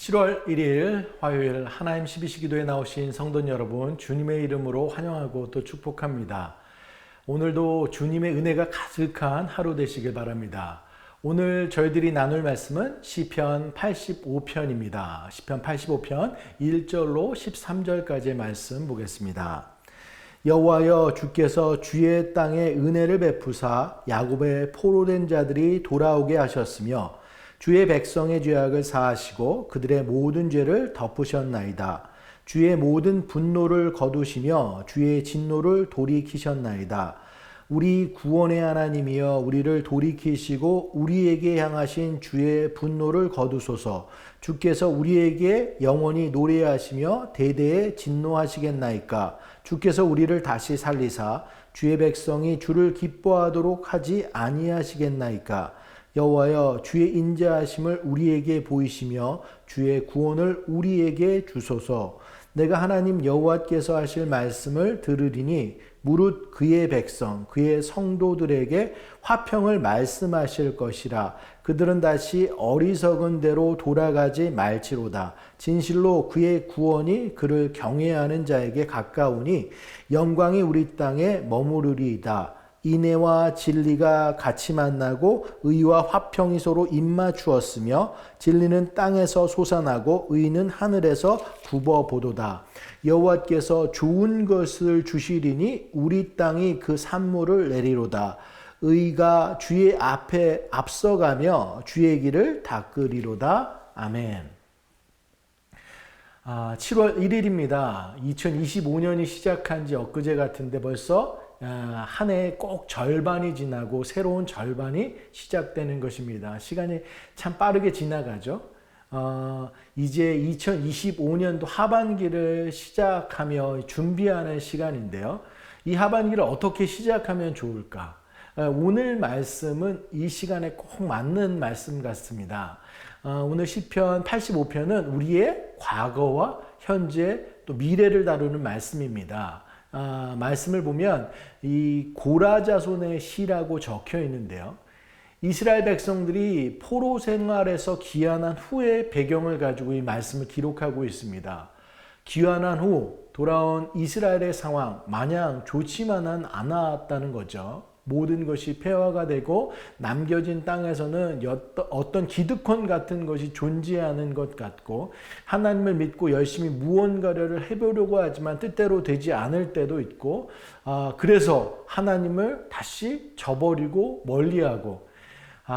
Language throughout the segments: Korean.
7월 1일 화요일 하나님 12시 기도에 나오신 성도 여러분, 주님의 이름으로 환영하고 또 축복합니다. 오늘도 주님의 은혜가 가득한 하루 되시길 바랍니다. 오늘 저희들이 나눌 말씀은 시편 85편입니다. 시편 85편 1절로 13절까지의 말씀 보겠습니다. 여호와여, 주께서 주의 땅에 은혜를 베푸사 야곱의 포로된 자들이 돌아오게 하셨으며 주의 백성의 죄악을 사하시고 그들의 모든 죄를 덮으셨나이다. 주의 모든 분노를 거두시며 주의 진노를 돌이키셨나이다. 우리 구원의 하나님이여, 우리를 돌이키시고 우리에게 향하신 주의 분노를 거두소서. 주께서 우리에게 영원히 노래하시며 대대에 진노하시겠나이까. 주께서 우리를 다시 살리사 주의 백성이 주를 기뻐하도록 하지 아니하시겠나이까. 여호와여, 주의 인자하심을 우리에게 보이시며 주의 구원을 우리에게 주소서. 내가 하나님 여호와께서 하실 말씀을 들으리니 무릇 그의 백성, 그의 성도들에게 화평을 말씀하실 것이라. 그들은 다시 어리석은 대로 돌아가지 말지로다. 진실로 그의 구원이 그를 경외하는 자에게 가까우니 영광이 우리 땅에 머무르리이다. 인애와 진리가 같이 만나고 의와 화평이 서로 입맞추었으며 진리는 땅에서 솟아나고 의는 하늘에서 굽어보도다. 여호와께서 좋은 것을 주시리니 우리 땅이 그 산물을 내리로다. 의가 주의 앞에 앞서가며 주의 길을 닦으리로다. 아멘. 7월 1일입니다. 2025년이 시작한 지 엊그제 같은데 벌써 한 해 꼭 절반이 지나고 새로운 절반이 시작되는 것입니다. 시간이 참 빠르게 지나가죠. 이제 2025년도 하반기를 시작하며 준비하는 시간인데요. 이 하반기를 어떻게 시작하면 좋을까? 오늘 말씀은 이 시간에 꼭 맞는 말씀 같습니다. 오늘 시편 85편은 우리의 과거와 현재 또 미래를 다루는 말씀입니다. 말씀을 보면 이 고라 자손의 시라고 적혀 있는데요. 이스라엘 백성들이 포로 생활에서 귀환한 후의 배경을 가지고 이 말씀을 기록하고 있습니다. 귀환한 후 돌아온 이스라엘의 상황 마냥 좋지만은 않았다는 거죠. 모든 것이 폐허가 되고 남겨진 땅에서는 어떤 기득권 같은 것이 존재하는 것 같고 하나님을 믿고 열심히 무언가를 해보려고 하지만 뜻대로 되지 않을 때도 있고 그래서 하나님을 다시 저버리고 멀리하고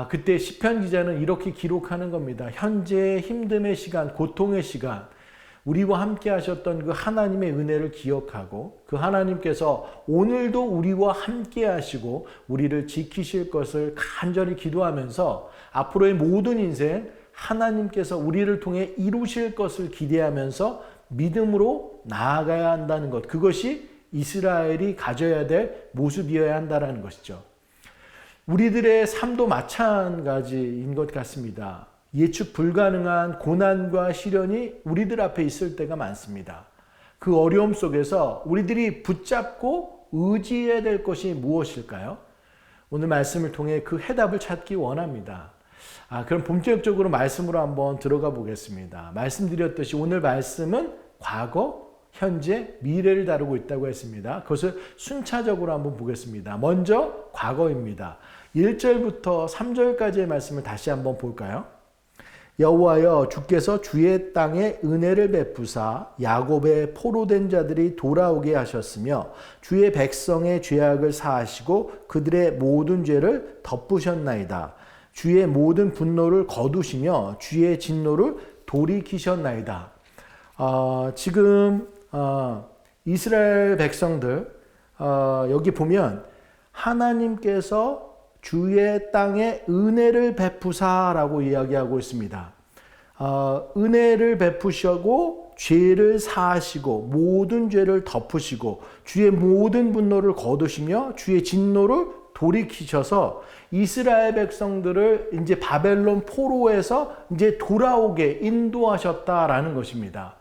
그때 시편 기자는 이렇게 기록하는 겁니다. 현재의 힘듦의 시간, 고통의 시간, 우리와 함께 하셨던 그 하나님의 은혜를 기억하고 그 하나님께서 오늘도 우리와 함께 하시고 우리를 지키실 것을 간절히 기도하면서 앞으로의 모든 인생 하나님께서 우리를 통해 이루실 것을 기대하면서 믿음으로 나아가야 한다는 것, 그것이 이스라엘이 가져야 될 모습이어야 한다는 것이죠. 우리들의 삶도 마찬가지인 것 같습니다. 예측 불가능한 고난과 시련이 우리들 앞에 있을 때가 많습니다. 그 어려움 속에서 우리들이 붙잡고 의지해야 될 것이 무엇일까요? 오늘 말씀을 통해 그 해답을 찾기 원합니다. 그럼 본격적으로 말씀으로 한번 들어가 보겠습니다. 말씀드렸듯이 오늘 말씀은 과거, 현재, 미래를 다루고 있다고 했습니다. 그것을 순차적으로 한번 보겠습니다. 먼저 과거입니다. 1절부터 3절까지의 말씀을 다시 한번 볼까요? 여호와여, 주께서 주의 땅에 은혜를 베푸사 야곱의 포로된 자들이 돌아오게 하셨으며 주의 백성의 죄악을 사하시고 그들의 모든 죄를 덮으셨나이다. 주의 모든 분노를 거두시며 주의 진노를 돌이키셨나이다. 지금 이스라엘 백성들 여기 보면 하나님께서 주의 땅에 은혜를 베푸사라고 이야기하고 있습니다. 은혜를 베푸시고 죄를 사하시고 모든 죄를 덮으시고 주의 모든 분노를 거두시며 주의 진노를 돌이키셔서 이스라엘 백성들을 이제 바벨론 포로에서 이제 돌아오게 인도하셨다라는 것입니다.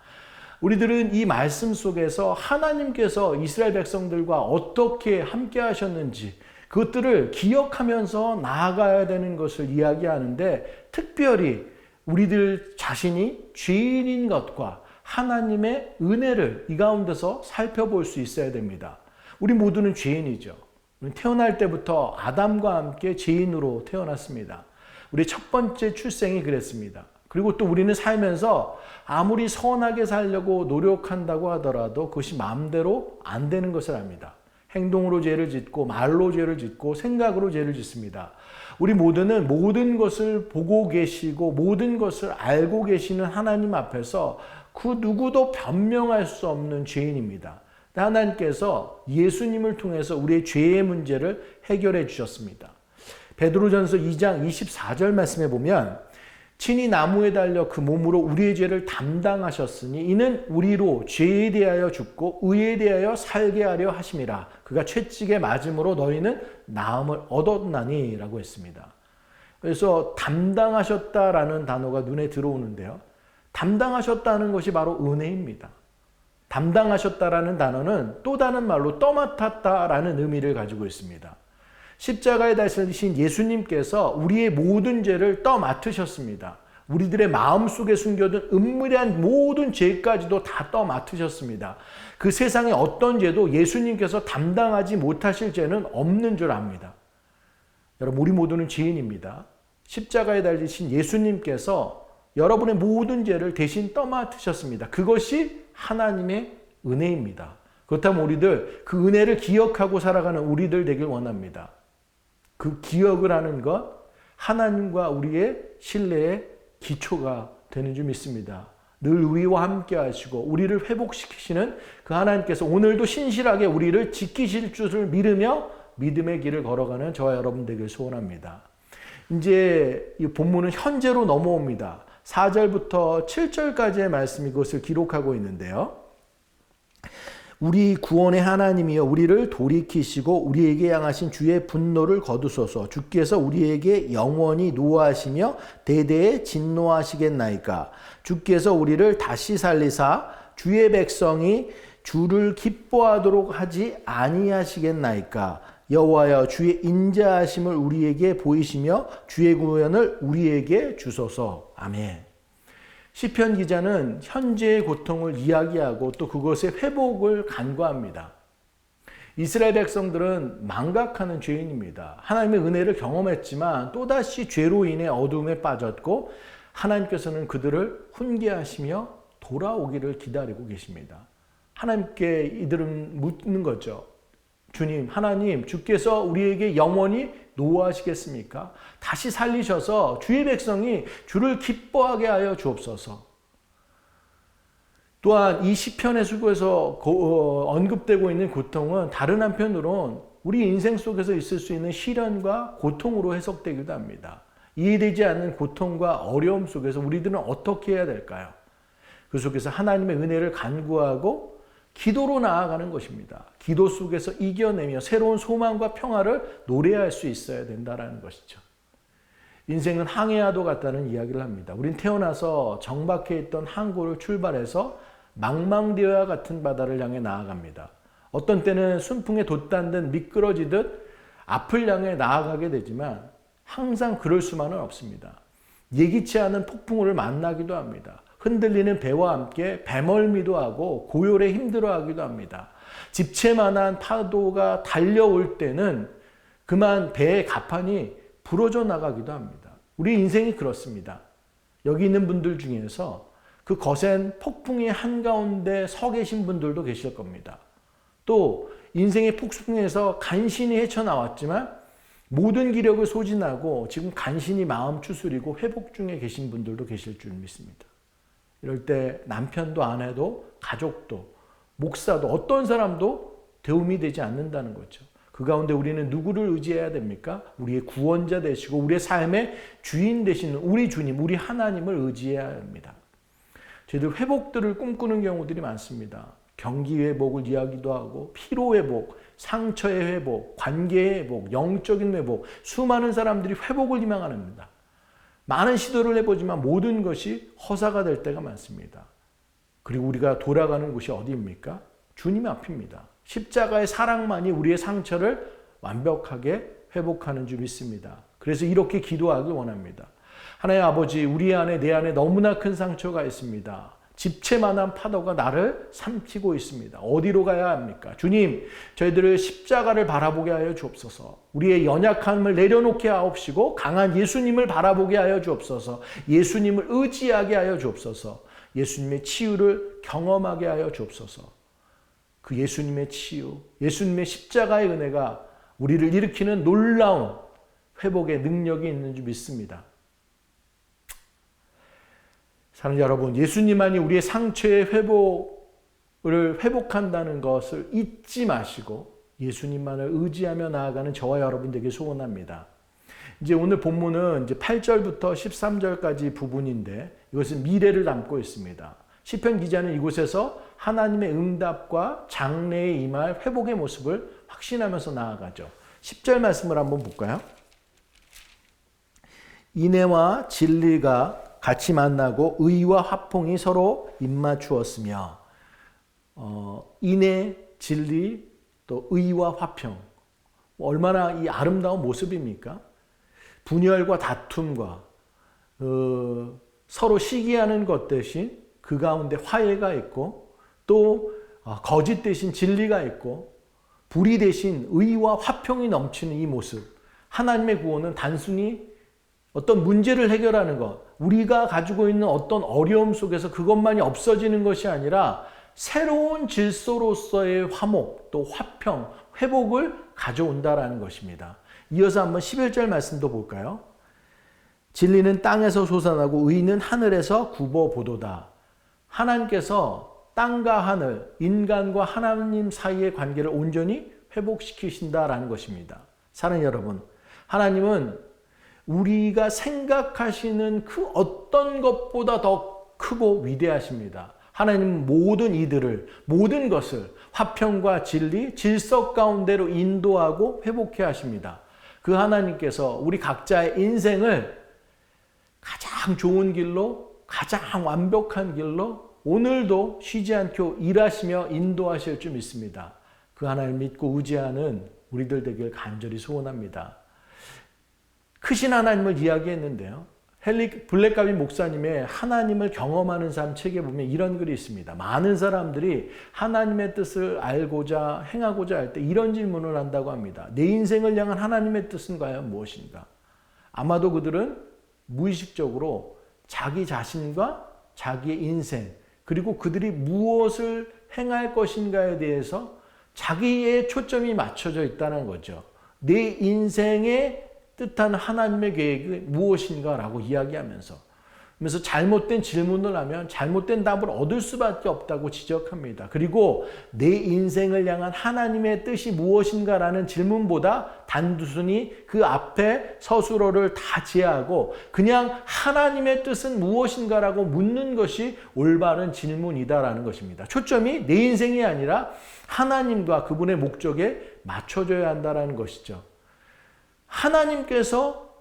우리들은 이 말씀 속에서 하나님께서 이스라엘 백성들과 어떻게 함께 하셨는지 그것들을 기억하면서 나아가야 되는 것을 이야기하는데 특별히 우리들 자신이 죄인인 것과 하나님의 은혜를 이 가운데서 살펴볼 수 있어야 됩니다. 우리 모두는 죄인이죠. 태어날 때부터 아담과 함께 죄인으로 태어났습니다. 우리 첫 번째 출생이 그랬습니다. 그리고 또 우리는 살면서 아무리 선하게 살려고 노력한다고 하더라도 그것이 마음대로 안 되는 것을 압니다. 행동으로 죄를 짓고 말로 죄를 짓고 생각으로 죄를 짓습니다. 우리 모두는 모든 것을 보고 계시고 모든 것을 알고 계시는 하나님 앞에서 그 누구도 변명할 수 없는 죄인입니다. 하나님께서 예수님을 통해서 우리의 죄의 문제를 해결해 주셨습니다. 베드로전서 2장 24절 말씀에 보면 친히 나무에 달려 그 몸으로 우리의 죄를 담당하셨으니 이는 우리로 죄에 대하여 죽고 의에 대하여 살게 하려 하심이라. 그가 채찍에 맞음으로 너희는 나음을 얻었나니 라고 했습니다. 그래서 담당하셨다라는 단어가 눈에 들어오는데요. 담당하셨다는 것이 바로 은혜입니다. 담당하셨다라는 단어는 또 다른 말로 떠맡았다라는 의미를 가지고 있습니다. 십자가에 달리신 예수님께서 우리의 모든 죄를 떠맡으셨습니다. 우리들의 마음속에 숨겨둔 은밀한 모든 죄까지도 다 떠맡으셨습니다. 그 세상에 어떤 죄도 예수님께서 담당하지 못하실 죄는 없는 줄 압니다. 여러분, 우리 모두는 죄인입니다. 십자가에 달리신 예수님께서 여러분의 모든 죄를 대신 떠맡으셨습니다. 그것이 하나님의 은혜입니다. 그렇다면 우리들 그 은혜를 기억하고 살아가는 우리들 되길 원합니다. 그 기억을 하는 것, 하나님과 우리의 신뢰의 기초가 되는 줄 믿습니다. 늘 우리와 함께 하시고 우리를 회복시키시는 그 하나님께서 오늘도 신실하게 우리를 지키실 줄을 믿으며 믿음의 길을 걸어가는 저와 여러분 되길 소원합니다. 이제 이 본문은 현재로 넘어옵니다. 4절부터 7절까지의 말씀이 그것을 기록하고 있는데요. 우리 구원의 하나님이여 우리를 돌이키시고 우리에게 향하신 주의 분노를 거두소서. 주께서 우리에게 영원히 노하시며 대대에 진노하시겠나이까. 주께서 우리를 다시 살리사 주의 백성이 주를 기뻐하도록 하지 아니하시겠나이까. 여호와여 주의 인자하심을 우리에게 보이시며 주의 구원을 우리에게 주소서. 아멘. 시편 기자는 현재의 고통을 이야기하고 또 그것의 회복을 간구합니다. 이스라엘 백성들은 망각하는 죄인입니다. 하나님의 은혜를 경험했지만 또다시 죄로 인해 어둠에 빠졌고 하나님께서는 그들을 훈계하시며 돌아오기를 기다리고 계십니다. 하나님께 이들은 묻는 거죠. 주님, 하나님, 주께서 우리에게 영원히 노하시겠습니까? 다시 살리셔서 주의 백성이 주를 기뻐하게 하여 주옵소서. 또한 이 시편의 수고에서 언급되고 있는 고통은 다른 한편으로는 우리 인생 속에서 있을 수 있는 시련과 고통으로 해석되기도 합니다. 이해되지 않는 고통과 어려움 속에서 우리들은 어떻게 해야 될까요? 그 속에서 하나님의 은혜를 간구하고 기도로 나아가는 것입니다. 기도 속에서 이겨내며 새로운 소망과 평화를 노래할 수 있어야 된다는 것이죠. 인생은 항해와도 같다는 이야기를 합니다. 우린 태어나서 정박해 있던 항구를 출발해서 망망대해와 같은 바다를 향해 나아갑니다. 어떤 때는 순풍에 돛단 미끄러지듯 앞을 향해 나아가게 되지만 항상 그럴 수만은 없습니다. 예기치 않은 폭풍우를 만나기도 합니다. 흔들리는 배와 함께 배멀미도 하고 고열에 힘들어하기도 합니다. 집채만한 파도가 달려올 때는 그만 배의 갑판이 부러져 나가기도 합니다. 우리 인생이 그렇습니다. 여기 있는 분들 중에서 그 거센 폭풍의 한가운데 서 계신 분들도 계실 겁니다. 또 인생의 폭풍에서 간신히 헤쳐나왔지만 모든 기력을 소진하고 지금 간신히 마음 추스리고 회복 중에 계신 분들도 계실 줄 믿습니다. 이럴 때 남편도 아내도 가족도 목사도 어떤 사람도 도움이 되지 않는다는 거죠. 그 가운데 우리는 누구를 의지해야 됩니까? 우리의 구원자 되시고 우리의 삶의 주인 되시는 우리 주님, 우리 하나님을 의지해야 합니다. 저희들 회복들을 꿈꾸는 경우들이 많습니다. 경기 회복을 이야기도 하고 피로 회복, 상처의 회복, 관계의 회복, 영적인 회복, 수많은 사람들이 회복을 희망합니다. 많은 시도를 해보지만 모든 것이 허사가 될 때가 많습니다. 그리고 우리가 돌아가는 곳이 어디입니까? 주님 앞입니다. 십자가의 사랑만이 우리의 상처를 완벽하게 회복하는 줄 믿습니다. 그래서 이렇게 기도하길 원합니다. 하나님 아버지, 우리 안에 내 안에 너무나 큰 상처가 있습니다. 집채만한 파도가 나를 삼키고 있습니다. 어디로 가야 합니까? 주님, 저희들을 십자가를 바라보게 하여 주옵소서. 우리의 연약함을 내려놓게 하옵시고 강한 예수님을 바라보게 하여 주옵소서. 예수님을 의지하게 하여 주옵소서. 예수님의 치유를 경험하게 하여 주옵소서. 그 예수님의 치유, 예수님의 십자가의 은혜가 우리를 일으키는 놀라운 회복의 능력이 있는 줄 믿습니다. 사랑하는 여러분, 예수님만이 우리의 상처의 회복을 회복한다는 것을 잊지 마시고 예수님만을 의지하며 나아가는 저와 여러분 되길 소원합니다. 이제 오늘 본문은 이제 8절부터 13절까지 부분인데 이것은 미래를 담고 있습니다. 시편 기자는 이곳에서 하나님의 응답과 장래에 임할 회복의 모습을 확신하면서 나아가죠. 10절 말씀을 한번 볼까요? 인애와 진리가 같이 만나고 의와 화평이 서로 입맞추었으며, 인애, 진리, 또 의와 화평. 얼마나 이 아름다운 모습입니까? 분열과 다툼과 서로 시기하는 것 대신 그 가운데 화해가 있고, 또 거짓 대신 진리가 있고, 불의 대신 의와 화평이 넘치는 이 모습. 하나님의 구원은 단순히 어떤 문제를 해결하는 것, 우리가 가지고 있는 어떤 어려움 속에서 그것만이 없어지는 것이 아니라 새로운 질서로서의 화목, 또 화평, 회복을 가져온다라는 것입니다. 이어서 한번 11절 말씀도 볼까요? 진리는 땅에서 솟아나고 의는 하늘에서 굽어보도다. 하나님께서 땅과 하늘, 인간과 하나님 사이의 관계를 온전히 회복시키신다라는 것입니다. 사랑하는 여러분, 하나님은 우리가 생각하시는 그 어떤 것보다 더 크고 위대하십니다. 하나님은 모든 이들을, 모든 것을 화평과 진리, 질서 가운데로 인도하고 회복해 하십니다. 그 하나님께서 우리 각자의 인생을 가장 좋은 길로, 가장 완벽한 길로 오늘도 쉬지 않고 일하시며 인도하실 줄 믿습니다. 그 하나님을 믿고 의지하는 우리들 되길 간절히 소원합니다. 크신 하나님을 이야기했는데요. 헨리 블랙가비 목사님의 하나님을 경험하는 삶 책에 보면 이런 글이 있습니다. 많은 사람들이 하나님의 뜻을 알고자 행하고자 할 때 이런 질문을 한다고 합니다. 내 인생을 향한 하나님의 뜻은 과연 무엇인가? 아마도 그들은 무의식적으로 자기 자신과 자기의 인생, 그리고 그들이 무엇을 행할 것인가에 대해서 자기의 초점이 맞춰져 있다는 거죠. 내 인생의 뜻한 하나님의 계획이 무엇인가 라고 이야기하면서, 그래서 잘못된 질문을 하면 잘못된 답을 얻을 수밖에 없다고 지적합니다. 그리고 내 인생을 향한 하나님의 뜻이 무엇인가 라는 질문보다 단순히 그 앞에 서술어를 다 제하고 그냥 하나님의 뜻은 무엇인가 라고 묻는 것이 올바른 질문이다라는 것입니다. 초점이 내 인생이 아니라 하나님과 그분의 목적에 맞춰져야 한다는 것이죠. 하나님께서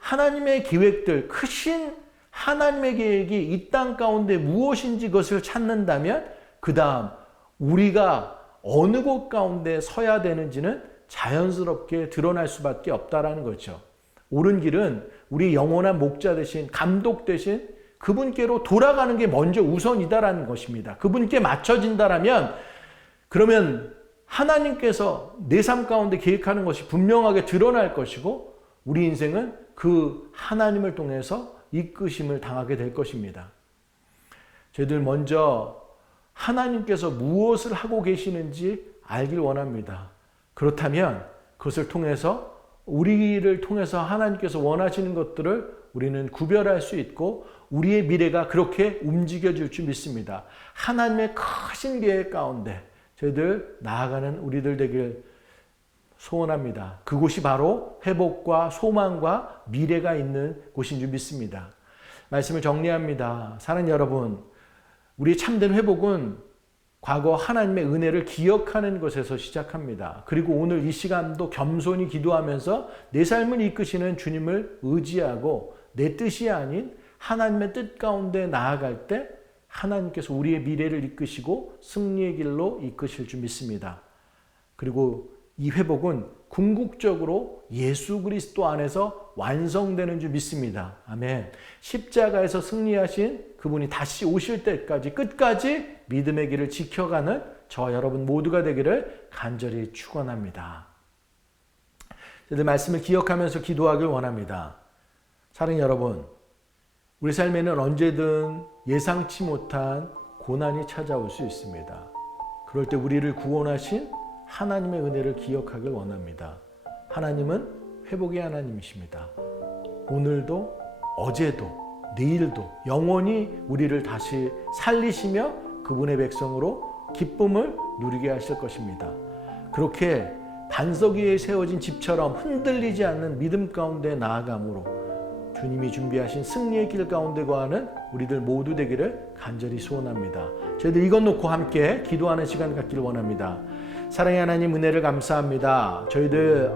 하나님의 계획들, 크신 하나님의 계획이 이 땅 가운데 무엇인지 그것을 찾는다면 그 다음 우리가 어느 곳 가운데 서야 되는지는 자연스럽게 드러날 수밖에 없다라는 거죠. 옳은 길은 우리 영원한 목자 대신, 감독 대신 그분께로 돌아가는 게 먼저 우선이다라는 것입니다. 그분께 맞춰진다라면 그러면 하나님께서 내 삶 가운데 계획하는 것이 분명하게 드러날 것이고 우리 인생은 그 하나님을 통해서 이끄심을 당하게 될 것입니다. 저희들 먼저 하나님께서 무엇을 하고 계시는지 알길 원합니다. 그렇다면 그것을 통해서 우리를 통해서 하나님께서 원하시는 것들을 우리는 구별할 수 있고 우리의 미래가 그렇게 움직여질 줄 믿습니다. 하나님의 크신 계획 가운데 저희들 나아가는 우리들 되길 소원합니다. 그곳이 바로 회복과 소망과 미래가 있는 곳인 줄 믿습니다. 말씀을 정리합니다. 사랑하는 여러분, 우리의 참된 회복은 과거 하나님의 은혜를 기억하는 것에서 시작합니다. 그리고 오늘 이 시간도 겸손히 기도하면서 내 삶을 이끄시는 주님을 의지하고 내 뜻이 아닌 하나님의 뜻 가운데 나아갈 때 하나님께서 우리의 미래를 이끄시고 승리의 길로 이끄실 줄 믿습니다. 그리고 이 회복은 궁극적으로 예수 그리스도 안에서 완성되는 줄 믿습니다. 아멘. 십자가에서 승리하신 그분이 다시 오실 때까지 끝까지 믿음의 길을 지켜가는 저 여러분 모두가 되기를 간절히 축원합니다. 저희들 말씀을 기억하면서 기도하길 원합니다. 사랑하는 여러분, 우리 삶에는 언제든 예상치 못한 고난이 찾아올 수 있습니다. 그럴 때 우리를 구원하신 하나님의 은혜를 기억하길 원합니다. 하나님은 회복의 하나님이십니다. 오늘도 어제도 내일도 영원히 우리를 다시 살리시며 그분의 백성으로 기쁨을 누리게 하실 것입니다. 그렇게 반석 위에 세워진 집처럼 흔들리지 않는 믿음 가운데 나아감으로 주님이 준비하신 승리의 길 가운데 거하는 우리들 모두 되기를 간절히 소원합니다. 저희들 이것 놓고 함께 기도하는 시간 갖기를 원합니다. 사랑의 하나님 은혜를 감사합니다. 저희들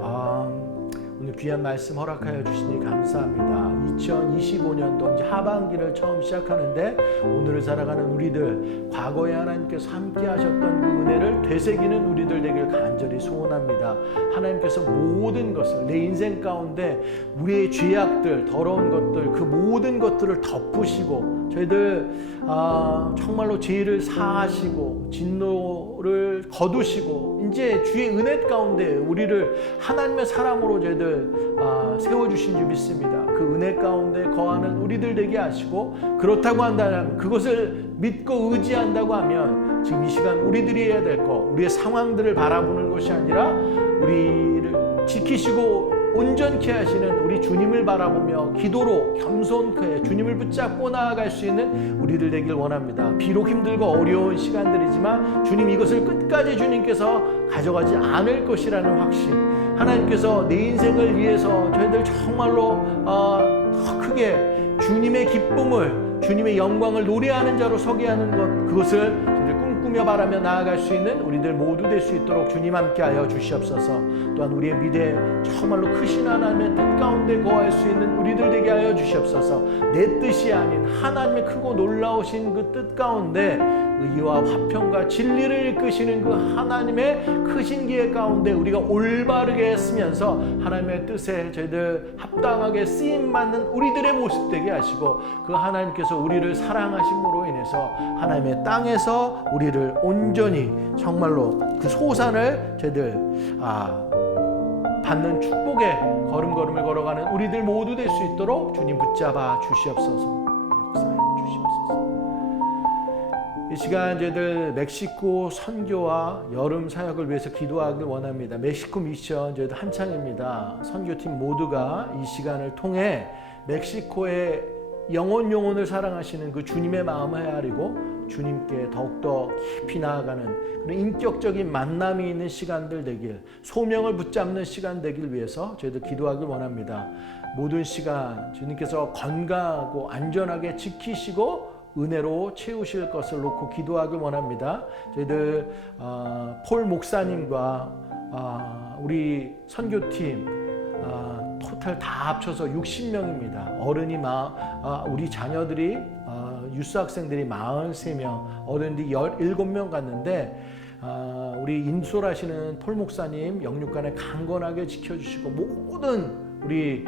오늘 귀한 말씀 허락하여 주시니 감사합니다. 2025년도 이제 하반기를 처음 시작하는데 오늘을 살아가는 우리들 과거에 하나님께서 함께 하셨던 그 은혜를 되새기는 우리들 되길 간절히 소원합니다. 하나님께서 모든 것을 내 인생 가운데 우리의 죄악들 더러운 것들 그 모든 것들을 덮으시고 저희들 정말로 죄를 사하시고 진노를 거두시고 이제 주의 은혜 가운데 우리를 하나님의 사랑으로 저희들 세워주신 줄 믿습니다. 그 은혜 가운데 거하는 우리들 되게 하시고 그렇다고 한다면 그것을 믿고 의지한다고 하면 지금 이 시간 우리들이 해야 될 것 우리의 상황들을 바라보는 것이 아니라 우리를 지키시고 온전케 하시는 우리 주님을 바라보며 기도로 겸손케 주님을 붙잡고 나아갈 수 있는 우리들 되길 원합니다. 비록 힘들고 어려운 시간들이지만 주님 이것을 끝까지 주님께서 가져가지 않을 것이라는 확신 하나님께서 내 인생을 위해서 저희들 정말로 더 크게 주님의 기쁨을 주님의 영광을 노래하는 자로 서게 하는 것 그것을 꿈꾸며 바라며 나아갈 수 있는 우리들 모두 될 수 있도록 주님 함께하여 주시옵소서. 또한 우리의 미래 정말로 크신 하나님의 뜻 가운데 거할 수 있는 우리들 되게 하여 주시옵소서. 내 뜻이 아닌 하나님의 크고 놀라우신 그 뜻 가운데 의와 화평과 진리를 이끄시는 그 하나님의 크신 기회 가운데 우리가 올바르게 쓰면서 하나님의 뜻에 저희들 합당하게 쓰임받는 우리들의 모습 되게 하시고 그 하나님께서 우리를 사랑하심으로 인해서 하나님의 땅에서 우리를 온전히 정말로 그 소산을 저희들 받는 축복의 걸음걸음을 걸어가는 우리들 모두 될 수 있도록 주님 붙잡아 주시옵소서. 이 시간 저희들 멕시코 선교와 여름 사역을 위해서 기도하길 원합니다. 멕시코 미션 저희들 한창입니다. 선교팀 모두가 이 시간을 통해 멕시코의 영혼을 사랑하시는 그 주님의 마음을 헤아리고 주님께 더욱더 깊이 나아가는 그런 인격적인 만남이 있는 시간들 되길 소명을 붙잡는 시간 되길 위해서 저희들 기도하길 원합니다. 모든 시간 주님께서 건강하고 안전하게 지키시고 은혜로 채우실 것을 놓고 기도하길 원합니다. 저희들 폴 목사님과 우리 선교팀 토탈 다 합쳐서 60명입니다. 어른이 우리 자녀들이 유스학생들이 43명, 어른들이 17명 갔는데 우리 인솔하시는 폴 목사님 영육간에 강건하게 지켜주시고 모든 우리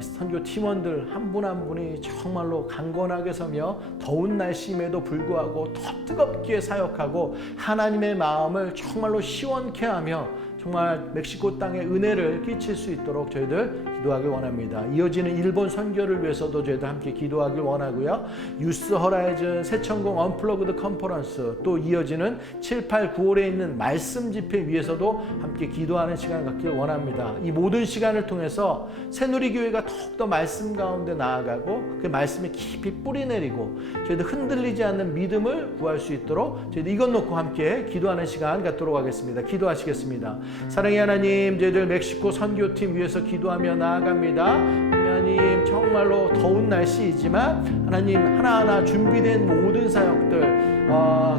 선교 팀원들 한 분 한 분이 정말로 강건하게 서며 더운 날씨임에도 불구하고 더 뜨겁게 사역하고 하나님의 마음을 정말로 시원케 하며 정말 멕시코 땅에 은혜를 끼칠 수 있도록 저희들 기도하길 원합니다. 이어지는 일본 선교를 위해서도 저희들 함께 기도하길 원하고요. 유스 허라이즌 새천공 언플러그드 컨퍼런스 또 이어지는 7, 8, 9월에 있는 말씀 집회 위해서도 함께 기도하는 시간 갖길 원합니다. 이 모든 시간을 통해서 새누리교회가 더욱더 말씀 가운데 나아가고 그 말씀에 깊이 뿌리내리고 저희들 흔들리지 않는 믿음을 구할 수 있도록 저희들 이것 놓고 함께 기도하는 시간 갖도록 하겠습니다. 기도하시겠습니다. 사랑의 하나님, 저희들 멕시코 선교팀 위해서 기도하며 나아갑니다. 하나님, 정말로 더운 날씨이지만 하나님 하나하나 준비된 모든 사역들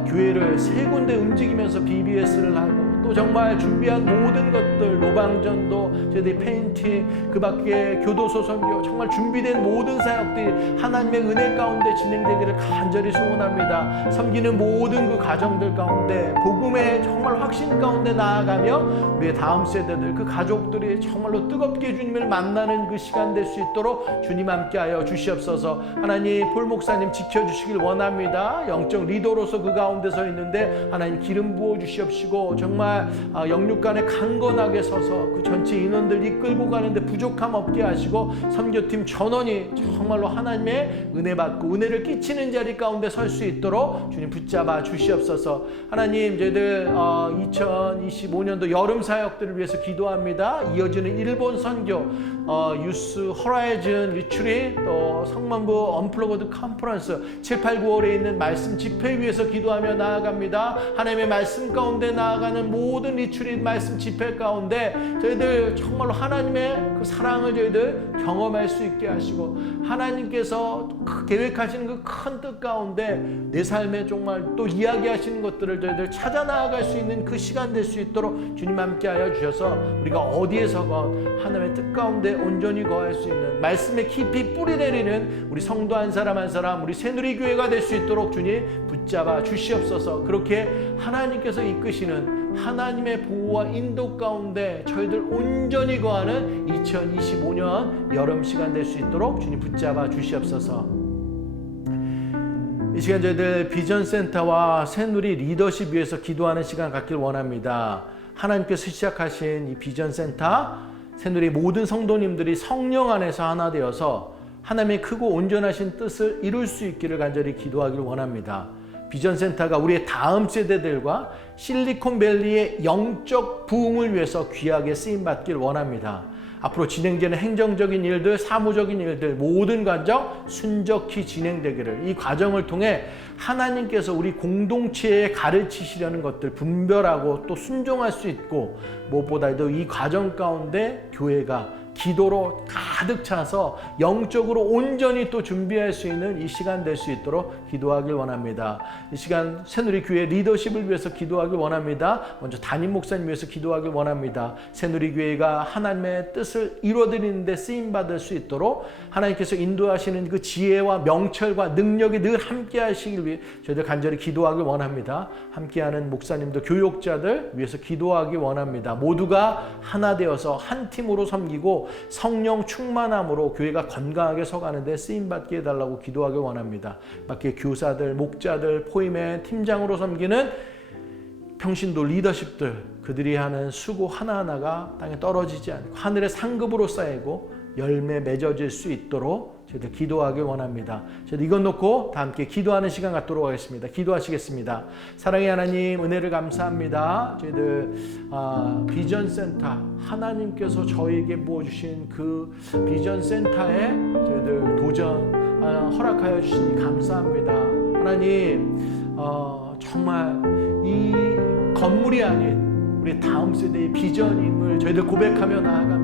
교회를 세 군데 움직이면서 BBS를 하고 또 정말 준비한 모든 것들, 노방전도, 저희들이 페인팅, 그 밖에 교도소 선교, 정말 준비된 모든 사역들이 하나님의 은혜 가운데 진행되기를 간절히 소원합니다. 섬기는 모든 그 가정들 가운데 복음의 정말 확신 가운데 나아가며 우리의 다음 세대들, 그 가족들이 정말로 뜨겁게 주님을 만나는 그 시간 될 수 있도록 주님 함께하여 주시옵소서. 하나님, 폴 목사님 지켜주시길 원합니다. 영적 리더로서 그 가운데 서 있는데 하나님 기름 부어 주시옵시고 정말 영육간에 강건하게 서서 그 전체 인원들 이끌고 가는데 부족함 없게 하시고 선교팀 전원이 정말로 하나님의 은혜 받고 은혜를 끼치는 자리 가운데 설 수 있도록 주님 붙잡아 주시옵소서. 하나님, 저희들 2025년도 여름 사역들을 위해서 기도합니다. 이어지는 일본 선교, 유스 호라이즌 리트릿, 또 성만부 언플러그드 컨퍼런스 7, 8, 9월에 있는 말씀 집회 위해서 기도하며 나아갑니다. 하나님의 말씀 가운데 나아가는 모든 리트릿 말씀 집회 가운데 저희들 정말로 하나님의 그 사랑을 저희들 경험할 수 있게 하시고 하나님께서 계획하시는 그 큰 뜻 가운데 내 삶에 정말 또 이야기하시는 것들을 저희들 찾아 나아갈 수 있는 그 시간 될 수 있도록 주님 함께하여 주셔서 우리가 어디에서건 하나님의 뜻 가운데 온전히 거할 수 있는 말씀에 깊이 뿌리 내리는 우리 성도 한 사람 한 사람, 우리 새누리교회가 될 수 있도록 주님 붙잡아 주시옵소서. 그렇게 하나님께서 이끄시는 하나님의 보호와 인도 가운데 저희들 온전히 거하는 2025년 여름 시간 될 수 있도록 주님 붙잡아 주시옵소서. 이 시간 저희들 비전센터와 새누리 리더십 위해서 기도하는 시간 갖길 원합니다. 하나님께서 시작하신 이 비전센터, 새누리 모든 성도님들이 성령 안에서 하나 되어서 하나님의 크고 온전하신 뜻을 이룰 수 있기를 간절히 기도하길 원합니다. 비전센터가 우리의 다음 세대들과 실리콘밸리의 영적 부흥을 위해서 귀하게 쓰임받길 원합니다. 앞으로 진행되는 행정적인 일들, 사무적인 일들 모든 과정 순적히 진행되기를, 이 과정을 통해 하나님께서 우리 공동체에 가르치시려는 것들 분별하고 또 순종할 수 있고, 무엇보다도 이 과정 가운데 교회가 기도로 가득 차서 영적으로 온전히 또 준비할 수 있는 이 시간 될 수 있도록 기도하길 원합니다. 이 시간 새누리교회 리더십을 위해서 기도하길 원합니다. 먼저 담임 목사님 위해서 기도하길 원합니다. 새누리교회가 하나님의 뜻을 이루어드리는 데 쓰임받을 수 있도록 하나님께서 인도하시는 그 지혜와 명철과 능력이 늘 함께 하시길 위해 저희들 간절히 기도하길 원합니다. 함께하는 목사님들, 교육자들 위해서 기도하기 원합니다. 모두가 하나 되어서 한 팀으로 섬기고 성령 충만함으로 교회가 건강하게 서가는 데 쓰임받게 해달라고 기도하길 원합니다. 밖에 교사들, 목자들, 포임의 팀장으로 섬기는 평신도 리더십들, 그들이 하는 수고 하나하나가 땅에 떨어지지 않고 하늘의 상급으로 쌓이고 열매 맺어질 수 있도록 저희들 기도하길 원합니다. 저희들 이것 놓고 다 함께 기도하는 시간 갖도록 하겠습니다. 기도하시겠습니다. 사랑의 하나님, 은혜를 감사합니다. 저희들 비전센터, 하나님께서 저희에게 부어주신 그 비전센터에 저희들 도전 허락하여 주시니 감사합니다. 하나님, 정말 이 건물이 아닌 우리 다음 세대의 비전임을 저희들 고백하며 나아갑니다.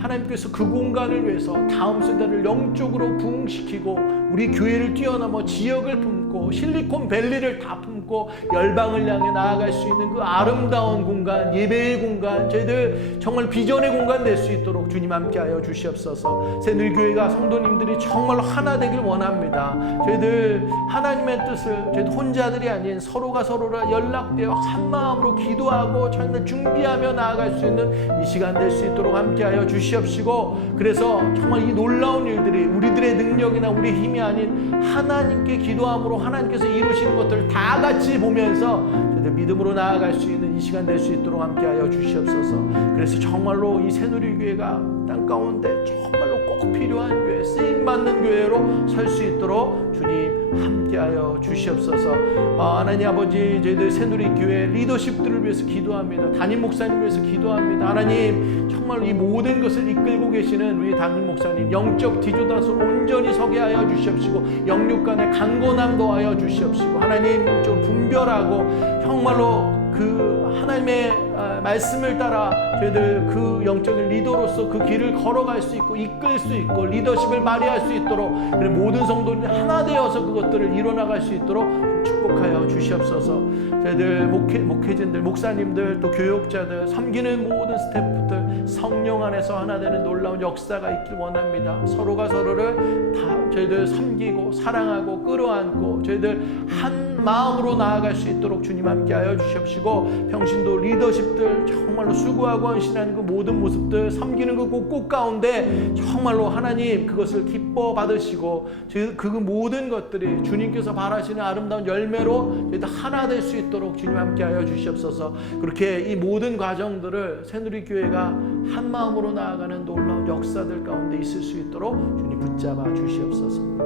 하나님께서 그 공간을 위해서 다음 세대를 영적으로 부흥시키고 우리 교회를 뛰어넘어 지역을 품고 실리콘밸리를 다 품고 열방을 향해 나아갈 수 있는 그 아름다운 공간, 예배의 공간, 저희들 정말 비전의 공간 될 수 있도록 주님 함께하여 주시옵소서. 새누리교회가 성도님들이 정말로 하나 되길 원합니다. 저희들 하나님의 뜻을 저희들 혼자들이 아닌 서로가 서로를 연락되어 한 마음으로 기도하고 저희들 준비하며 나아갈 수 있는 이 시간 될 수 있도록 함께하여 주시옵시고, 그래서 정말 이 놀라운 일들이 우리들의 능력이나 우리 힘이 아닌 하나님께 기도함으로 하나님께서 이루시는 것들을 다 같이 보면서 저희들 믿음으로 나아갈 수 있는 이 시간 될 수 있도록 함께하여 주시옵소서. 그래서 정말로 이 새누리교회가 땅 가운데 정말로 꼭 필요한 교회, 쓰임받는 교회로 설 수 있도록 주님 함께하여 주시옵소서. 하나님 아버지, 저희들 새누리교회 리더십들을 위해서 기도합니다. 담임 목사님 위해서 기도합니다. 하나님, 정말 이 모든 것을 이끌고 계시는 우리 담임 목사님 영적 디조다서 온전히 서게 하여 주시옵시고 영육간에 강건함 더하여 주시옵시고 하나님 좀 분별하고 정말로 그 하나님의 말씀을 따라 저희들 그 영적인 리더로서 그 길을 걸어갈 수 있고 이끌 수 있고 리더십을 발휘할 수 있도록, 그리고 모든 성도들이 하나 되어서 그것들을 이뤄나갈 수 있도록 축복하여 주시옵소서. 저희들 목회진들, 목사님들, 또 교육자들, 섬기는 모든 스태프들 성령 안에서 하나 되는 놀라운 역사가 있길 원합니다. 서로가 서로를 다 저희들 섬기고 사랑하고 끌어안고 저희들 한 마음으로 나아갈 수 있도록 주님 함께하여 주시옵시고, 평신도 리더십들 정말로 수고하고 헌신하는 그 모든 모습들, 섬기는 그 곳곳 가운데 정말로 하나님 그것을 기뻐 받으시고 그 모든 것들이 주님께서 바라시는 아름다운 열매로 저희들 하나 될 수 있도록 주님 함께하여 주시옵소서. 그렇게 이 모든 과정들을 새누리교회가 한 마음으로 나아가는 놀라운 역사들 가운데 있을 수 있도록 주님 붙잡아 주시옵소서.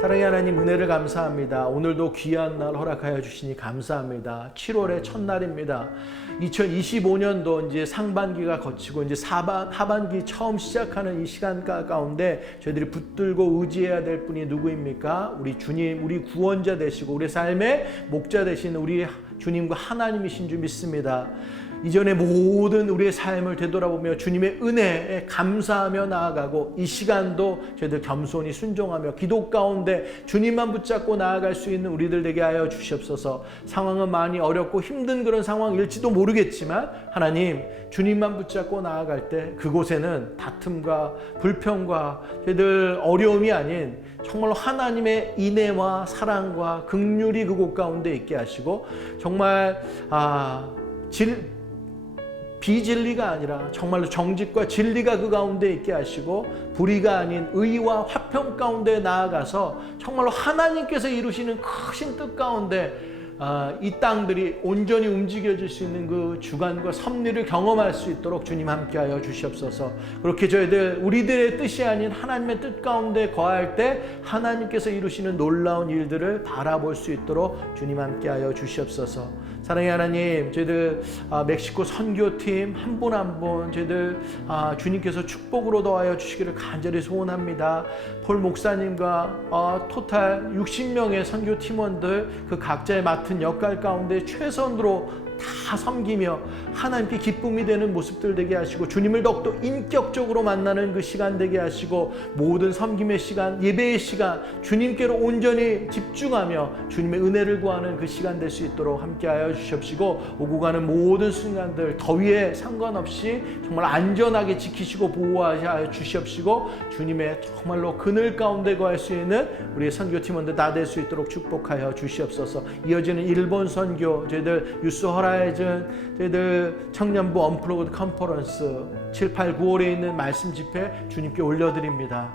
사랑의 하나님, 은혜를 감사합니다. 오늘도 귀한 날 허락하여 주시니 감사합니다. 7월의 첫날입니다. 2025년도 이제 상반기가 거치고 이제 하반기 처음 시작하는 이 시간 가운데 저희들이 붙들고 의지해야 될 분이 누구입니까? 우리 주님, 우리 구원자 되시고 우리 삶의 목자 되신 우리 주님과 하나님이신 줄 믿습니다. 이전의 모든 우리의 삶을 되돌아보며 주님의 은혜에 감사하며 나아가고, 이 시간도 저희들 겸손히 순종하며 기도 가운데 주님만 붙잡고 나아갈 수 있는 우리들 되게 하여 주시옵소서. 상황은 많이 어렵고 힘든 그런 상황일지도 모르겠지만 하나님, 주님만 붙잡고 나아갈 때 그곳에는 다툼과 불평과 저희들 어려움이 아닌 정말로 하나님의 인애와 사랑과 긍휼이 그곳 가운데 있게 하시고, 정말 비진리가 아니라 정말로 정직과 진리가 그 가운데 있게 하시고, 불의가 아닌 의와 화평 가운데 나아가서 정말로 하나님께서 이루시는 크신 뜻 가운데 이 땅들이 온전히 움직여질 수 있는 그 주관과 섭리를 경험할 수 있도록 주님 함께하여 주시옵소서. 그렇게 저희들 우리들의 뜻이 아닌 하나님의 뜻 가운데 거할 때 하나님께서 이루시는 놀라운 일들을 바라볼 수 있도록 주님 함께하여 주시옵소서. 사랑의 하나님, 저희들 멕시코 선교팀 한 분 한 분 저희들 주님께서 축복으로 더하여 주시기를 간절히 소원합니다. 폴 목사님과 토탈 60명의 선교팀원들 그 각자의 맡은 역할 가운데 최선으로 다 섬기며 하나님께 기쁨이 되는 모습들 되게 하시고, 주님을 더욱더 인격적으로 만나는 그 시간 되게 하시고, 모든 섬김의 시간, 예배의 시간 주님께로 온전히 집중하며 주님의 은혜를 구하는 그 시간 될 수 있도록 함께하여 주시옵시고, 오고 가는 모든 순간들 더위에 상관없이 정말 안전하게 지키시고 보호하여 주시옵시고, 주님의 정말로 그늘 가운데 거할 수 있는 우리의 선교팀원들 다 될 수 있도록 축복하여 주시옵소서. 이어지는 일본 선교 저희들 유스 허라이즌 저희들 청년부 언플러그드 컨퍼런스 7, 8, 9월에 있는 말씀 집회 주님께 올려드립니다.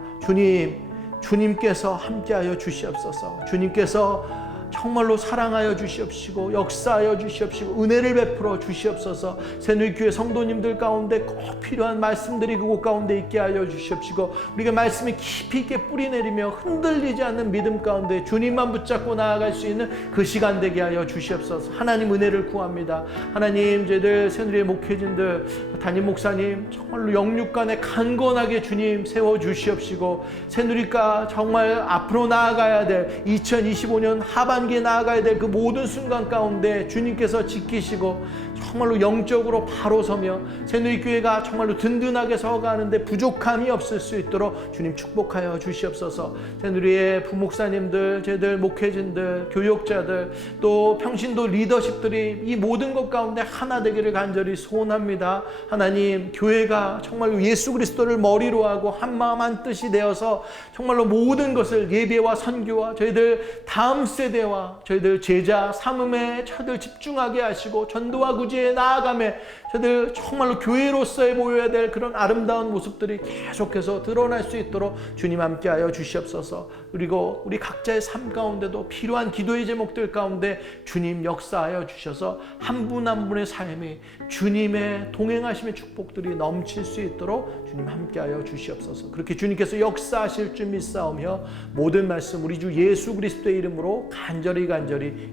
주님께서 함께하여 주시옵소서. 주님께서 정말로 사랑하여 주시옵시고 역사하여 주시옵시고 은혜를 베풀어 주시옵소서. 새누리교회 성도님들 가운데 꼭 필요한 말씀들이 그곳 가운데 있게 하여 주시옵시고, 우리가 말씀이 깊이 있게 뿌리내리며 흔들리지 않는 믿음 가운데 주님만 붙잡고 나아갈 수 있는 그 시간 되게 하여 주시옵소서. 하나님 은혜를 구합니다. 하나님, 저희들 새누리의 목회진들 담임 목사님 정말로 영육간에 강건하게 주님 세워 주시옵시고, 새누리가 정말 앞으로 나아가야 될 2025년 하반기에 나아가야 될 그 모든 순간 가운데 주님께서 지키시고 정말로 영적으로 바로 서며 새누리교회가 정말로 든든하게 서가는데 부족함이 없을 수 있도록 주님 축복하여 주시옵소서. 새누리의 부목사님들, 저희들 목회진들, 교육자들, 또 평신도 리더십들이 이 모든 것 가운데 하나 되기를 간절히 소원합니다. 하나님, 교회가 정말로 예수 그리스도를 머리로 하고 한 마음 한 뜻이 되어서 정말로 모든 것을 예배와 선교와 저희들 다음 세대와 저희들 제자 삼음에 저희들 집중하게 하시고 전도와 구제에 나아가며 저희들 정말로 교회로서의 보여야 될 그런 아름다운 모습들이 계속해서 드러날 수 있도록 주님 함께하여 주시옵소서. 그리고 우리 각자의 삶 가운데도 필요한 기도의 제목들 가운데 주님 역사하여 주셔서 한 분 한 분의 삶이 주님의 동행하심의 축복들이 넘칠 수 있도록 주님 함께하여 주시옵소서. 그렇게 주님께서 역사하실 줄 믿사오며 모든 말씀 우리 주 예수 그리스도의 이름으로 간절히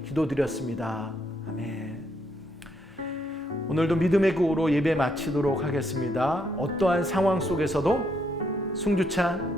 기도드렸습니다. 아멘. 오늘도 믿음의 구호로 예배 마치도록 하겠습니다. 어떠한 상황 속에서도 숨주찬